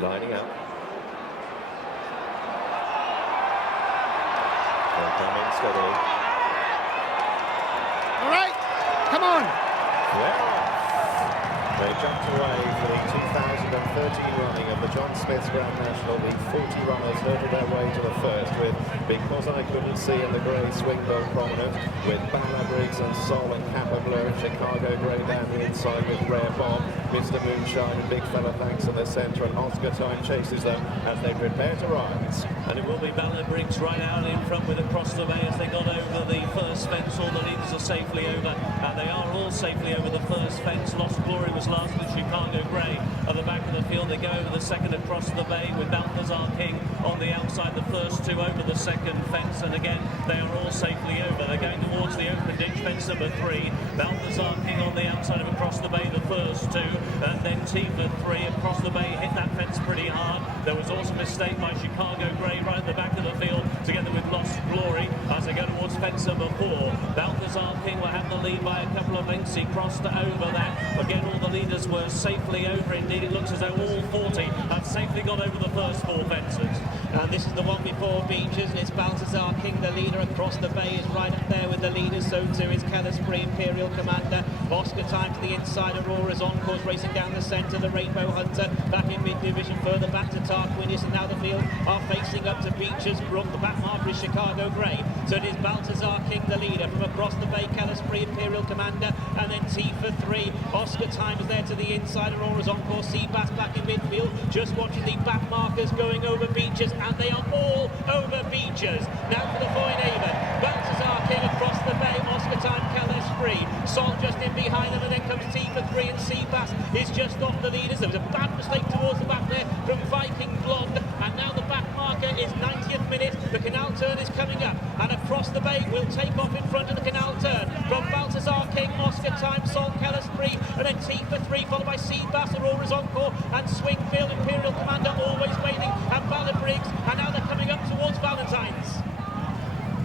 lining up. They'll come in steadily. All right, come on. Yeah. They jumped away for the 2013 running of the John Smith's Grand National. The 40 runners hurdled their way to the first with Because I Couldn't See in the grey Swingbill prominent, with Banner Briggs and Sol and Kappa Blur, Chicago Grey down the inside with Rare Bomb, Mr. Moonshine and Big Fella Thanks in the centre, and Oscar Time chases them as they prepare to rise. And it will be Banner Briggs right out in front with Across the Bay as they got over the first fence. All the leaders are safely over, and they are all safely over the first fence. Lost Glory was last with Chicago Grey. At the back of the field, they go over the second Across the Bay with Balthazar King on the outside. The first two over the second fence, and again, they are all safely over. They're going towards the open ditch, fence number 3. Balthazar King on the outside of Across the Bay, the first two, and then T for 3. Across the Bay hit that fence pretty hard. There was also a mistake by Chicago Grey right at the back of the field, together with Lost Glory as they go towards fence number 4. Balthazar King will have the lead by a couple of lengths. He crossed over that. Again, all the leaders were safely over. Indeed, it looks as though all 40 have safely got over the first 4 fences. And this is the one before Beaches, and it's Balthazar King, the leader. Across the Bay is right up there with the leaders. So too is Kellersbury, Imperial Commander. Oscar Time to the inside. Auroras Encore racing down the centre. The Rainbow Hunter back in mid-division, further back to Tarquinius, and now the field are facing up to Beaches. Brook, the back marker is Chicago Grey. So it is Balthazar King, the leader. From Across the Bay, Kellersbury, Imperial Commander, and then T for 3. Oscar Time is there to the inside. Auroras Encore, Seabass back in midfield. Just watching the back markers going over Beaches, and they are all over Beaches. Now for the Foyne-Avon. Balthazar King Across the Bay, Oscar Time, Kellersbury. Sol just in behind them, and then comes T for 3, and Seabass is just off the leaders. There was a bad mistake towards the back there from Viking Blonde, and now the back marker is 90th minute. The canal turn is coming up, and Across the Bay will take off in front of the canal turn from Balthazar King, Oscar Time, Sol, Kellersbury, and then T for 3, followed by Seabass, Auroras Encore, and Swingbill, Imperial Commander always waiting, and Banner Briggs, and now they're coming up towards Valentine's.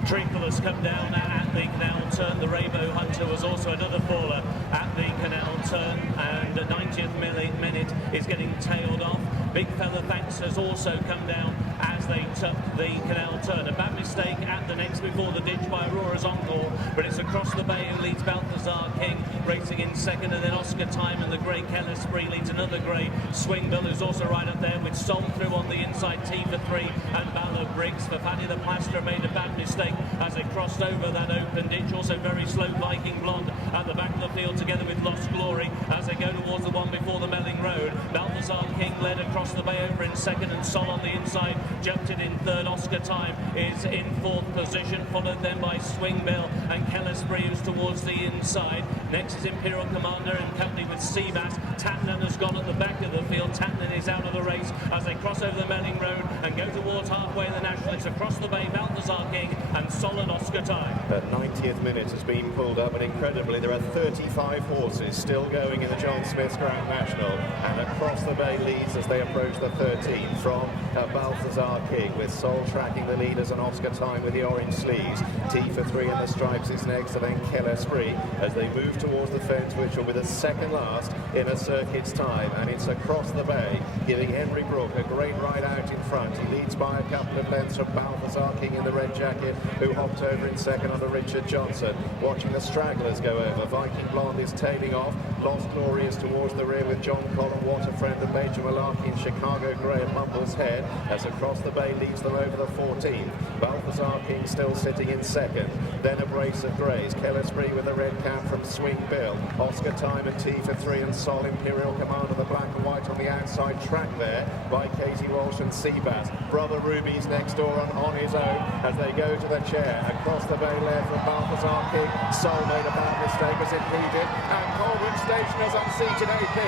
Treacle has come down at the canal turn. The Rainbow Hunter was also another faller at the canal turn, and the 90th minute is getting tailed off. Big Fella Thanks has also come down as they took the canal turn. A bad mistake at the next before the ditch by Auroras Encore, but it's Across the Bay who leads Balthazar King racing in second, and then Oscar Time and the grey Kellersbury leads another grey Swingbill, who's also right up there with Sol through on the inside, T for 3, and Banner Briggs. For Paddy the Plasterer made a bad mistake as they crossed over that open ditch. Also very slow Viking Blonde at the back of the field together with Lost Glory as they go towards the one before the Melling Road. Balthazar King led Across the Bay over in second, and Sol on the inside jumped it in third. Oscar Time is in 4th position, followed then by Swingbill and Kellersbury, who's towards the inside. Next is Imperial Commander in company with Seabass. Tatnan has gone at the back of the field. Tatnan is out of the race as they cross over the Melling Road and go towards halfway in the National. It's Across the Bay, Balthazar King and Sol and Oscar Time. The 90th minute has been pulled up, and incredibly there are 35 horses still going in the John Smith's Grand National, and Across the Bay leads as they approach the 13th from Balthazar King, with Sol tracking the leaders and Oscar Time with the orange sleeves. T for 3 in the stripes is next, and then Kellersbury as they move towards the fence, which will be the second last in a circuit's time. And it's Across the Bay giving Henry Brook a great ride out in front. He leads by a couple of lengths from Balthazar King in the red jacket, who hopped over in second under Richard Johnson. Watching the stragglers go over, Viking Blonde is tailing off. Lost Glory is towards the rear with John Collin, Waterfriend and Major Malarkey in Chicago Grey and Mumble's Head as Across the Bay leads them over the 14th. Balthazar King still sitting in second. Then a brace of greys. Kellersbury with a red cap from Swingbill. Oscar Time and T for 3, and Sol, Imperial Commander, the black and white on the outside track there by Katie Walsh and Seabass. Brother Ruby's next door on his own as they go to the chair. Across the Bay led from Balthazar King. Sol made a bad mistake as it needed, and Colburn Station has unseated AP.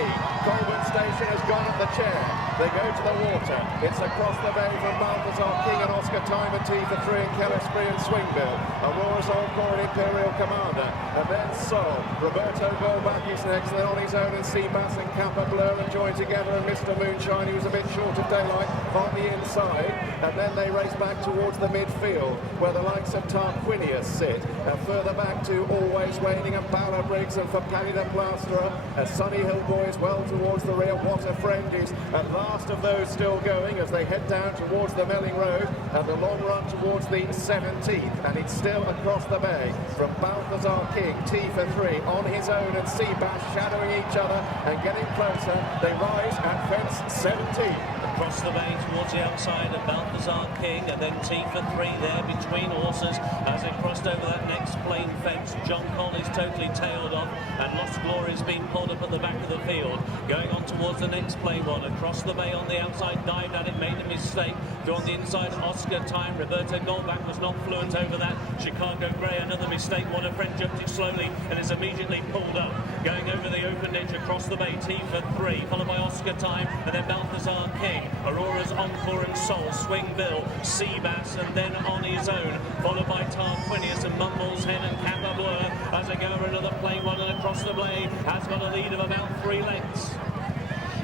Colburn Station has gone at the chair. They go to the water. It's Across the Bay from Balthazar King and Oscar Time and T for 3 and Kellersbury and Swingbill. Auroras Encore and Imperial Commander. And then Sol. Roberto Goldback is next, then on his own, and Seabass and Kappa Blur and join joined together, and Mr. Moonshine, who was a bit short of daylight, on the inside. And then they race back towards the midfield, where the likes of Tarquinius sit. Further back to Always Waning and Bala Briggs, and for Paddy the Plasterer, Sunny Hill Boys well towards the rear. What a Friend is at last of those still going as they head down towards the Melling Road and the long run towards the 17th. And it's still across the bay from Balthazar King, T for 3, on his own, and Seabass shadowing each other and getting closer. They rise at fence 17. Across the bay towards the outside of Balthazar King, and then T for 3 there between horses as it crossed over that next plain fence. John Collins totally tailed off, and Lost Glory has been pulled up at the back of the field. Going on towards the next plain one, across the bay on the outside, dived at it, made a mistake. Through on the inside, Oscar Time. Roberto Goldback was not fluent over that. Chicago Grey, another mistake. What a Friend jumped it slowly and is immediately pulled up. Going over the open edge across the bay, T for 3, followed by Oscar Time, and then Balthazar King. Aurora's Encore and Soul, Swing Bill, Seabass, and then on his own, followed by Tarquinius and Mumble's Hen and Kappa Blur as they go over another plain one, and across the blade has got a lead of about 3 lengths.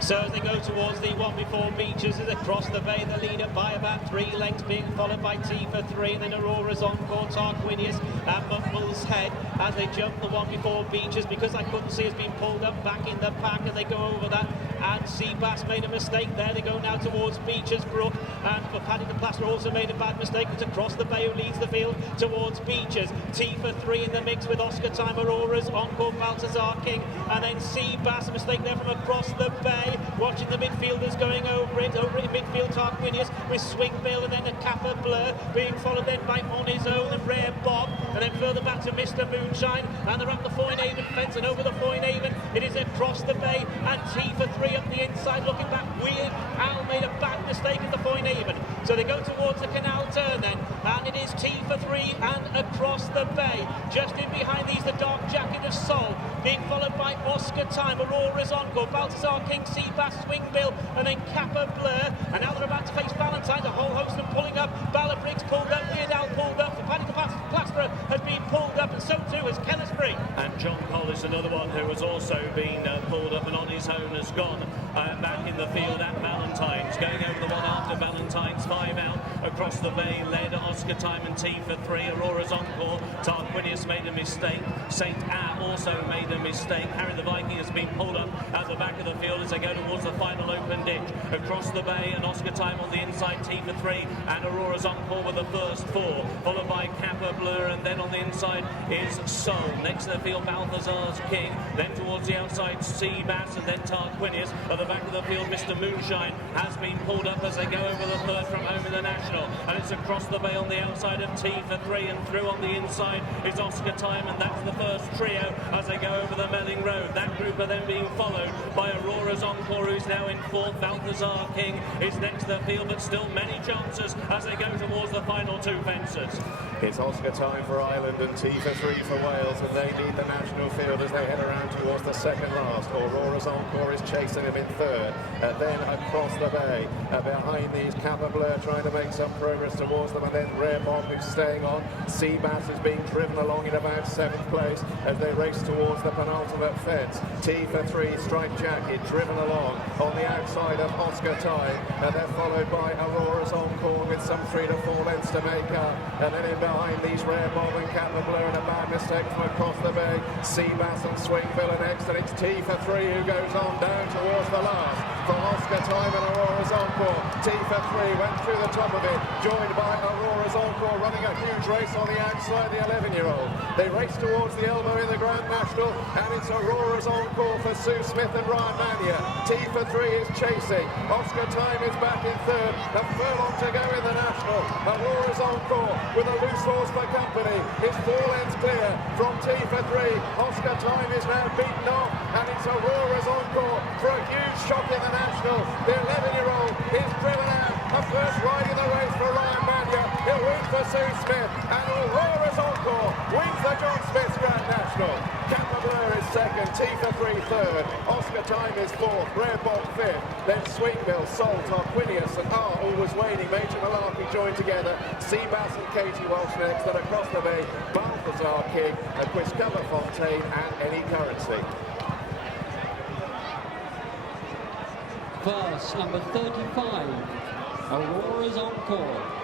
So as they go towards the one before Beaches, is across the bay, the leader by about 3 lengths, being followed by T for 3, and then Aurora's Encore, Tarquinius and Mumble's Head as they jump the one before Beaches, because I couldn't see has been pulled up back in the pack, and they go over that. And Seabass made a mistake there. They go now towards Beaches Brook, and for Paddy the Plasterer also made a bad mistake. It's across the bay who leads the field towards Beaches. T for 3 in the mix with Oscar Time, Aurora's Encore, Balthazar King, and then Seabass, a mistake there from across the bay. Watching the midfielders going over it in midfield, Tarquinius with Swing Bill, and then a Kappa Blur being followed then by On His Own and Rare Bob, and then further back to Mr. Moonshine, and they're up the Foynehaven fence, and over the Foynehaven it is across the bay, and T for 3 up the inside, looking back. Weird Al made a bad mistake at the Foynehaven, so they go towards the canal turn then, and it is T for 3 and across the bay. Just in behind these, the Dark Jacket of Soul being followed by Oscar Time, Aurora's Encore, Balthazar King, Seabass, Swing Bill, and then Kappa Blur. And now they're about to face Valentine, a whole host of them pulling up. Bala Briggs pulled up, Weird Al pulled up, Paddy the Plasterer has been pulled up, and so too has Kellisbury. And John Collins, another one who has also been pulled up, and On His Own has gone back in the field at Valentine's. Going over the one after Valentine's, 5 out across the bay, led Oscar Time and T for 3. Aurora's Encore, Tarquinius made a mistake. St. A also made a mistake. Harry the Viking has been pulled up at the back of the field as they go towards the final open ditch. Across the bay, and Oscar Time on the inside, T for 3, and Aurora's Encore with the first 4, followed by Kappa Blur, and then on the inside is Soul. Next to the field, Balthazar's King, then towards the outside, Seabass, and then Tarquinius. At the back of the field, Mr. Moonshine has been pulled up as they go over the third from home in the National, and it's across the bay on the outside of T for 3, and through on the inside is Oscar Time, and that's the first trio as they go over the Melling Road. That group are then being followed by Aurora's Encore, who's now in 4th. Balthazar King is next to the field, but still many chances as they go towards the final 2 fences. It's Oscar Time for Ireland and T for 3 for Wales, and they lead the national field as they head around towards the second last. Aurora's Encore is chasing him in 3rd, and then across the bay. Behind these, Kappa Blur trying to make some progress towards them, and then Rare Bob who's staying on. Seabass is being driven along in about 7th place as they race towards the penultimate fence. T for 3, Striped Jacket, driven along on the outside of Oscar Time, and they're followed by Aurora's Encore with some 3 to 4 lengths to make up, and then in behind these, Rare Bob and Kappa Blur, and a bad mistake from across the bay. Seabass and Swing Bill are next, and it's T for 3 who goes on down towards the last from Oscar Time and Aurora's Encore. T for 3 went through the top of it, joined by Aurora's Encore running a huge race on the outside, the 11-year-old. They race towards the elbow in the Grand National, and it's Aurora's Encore for Sue Smith and Ryan Mania. T for 3 is chasing. Oscar Time is back in 3rd. A furlong to go in the National. Aurora's Encore with a loose horse for company is 4 lengths clear from T for 3. Oscar Time is now beaten off, and it's Aurora's Encore for a huge shock in the National. The 11-year-old is driven out. A first ride in the race for Ryan Mania. He'll win for Sue Smith, and Aurora's Encore wins the John Smith's Grand National. Kappa Blur is 2nd, T for 3 3rd, Oscar Time is 4th, Rare Bob 5th, then Swing Bill, Soul, Tarquinius and R Always Waiting, Major Malarkey joined together, Seabass and Katie Walsh next, then across the bay, Balthazar King, Quiscover Fontaine and Any Currency. first, number 35, Auroras Encore.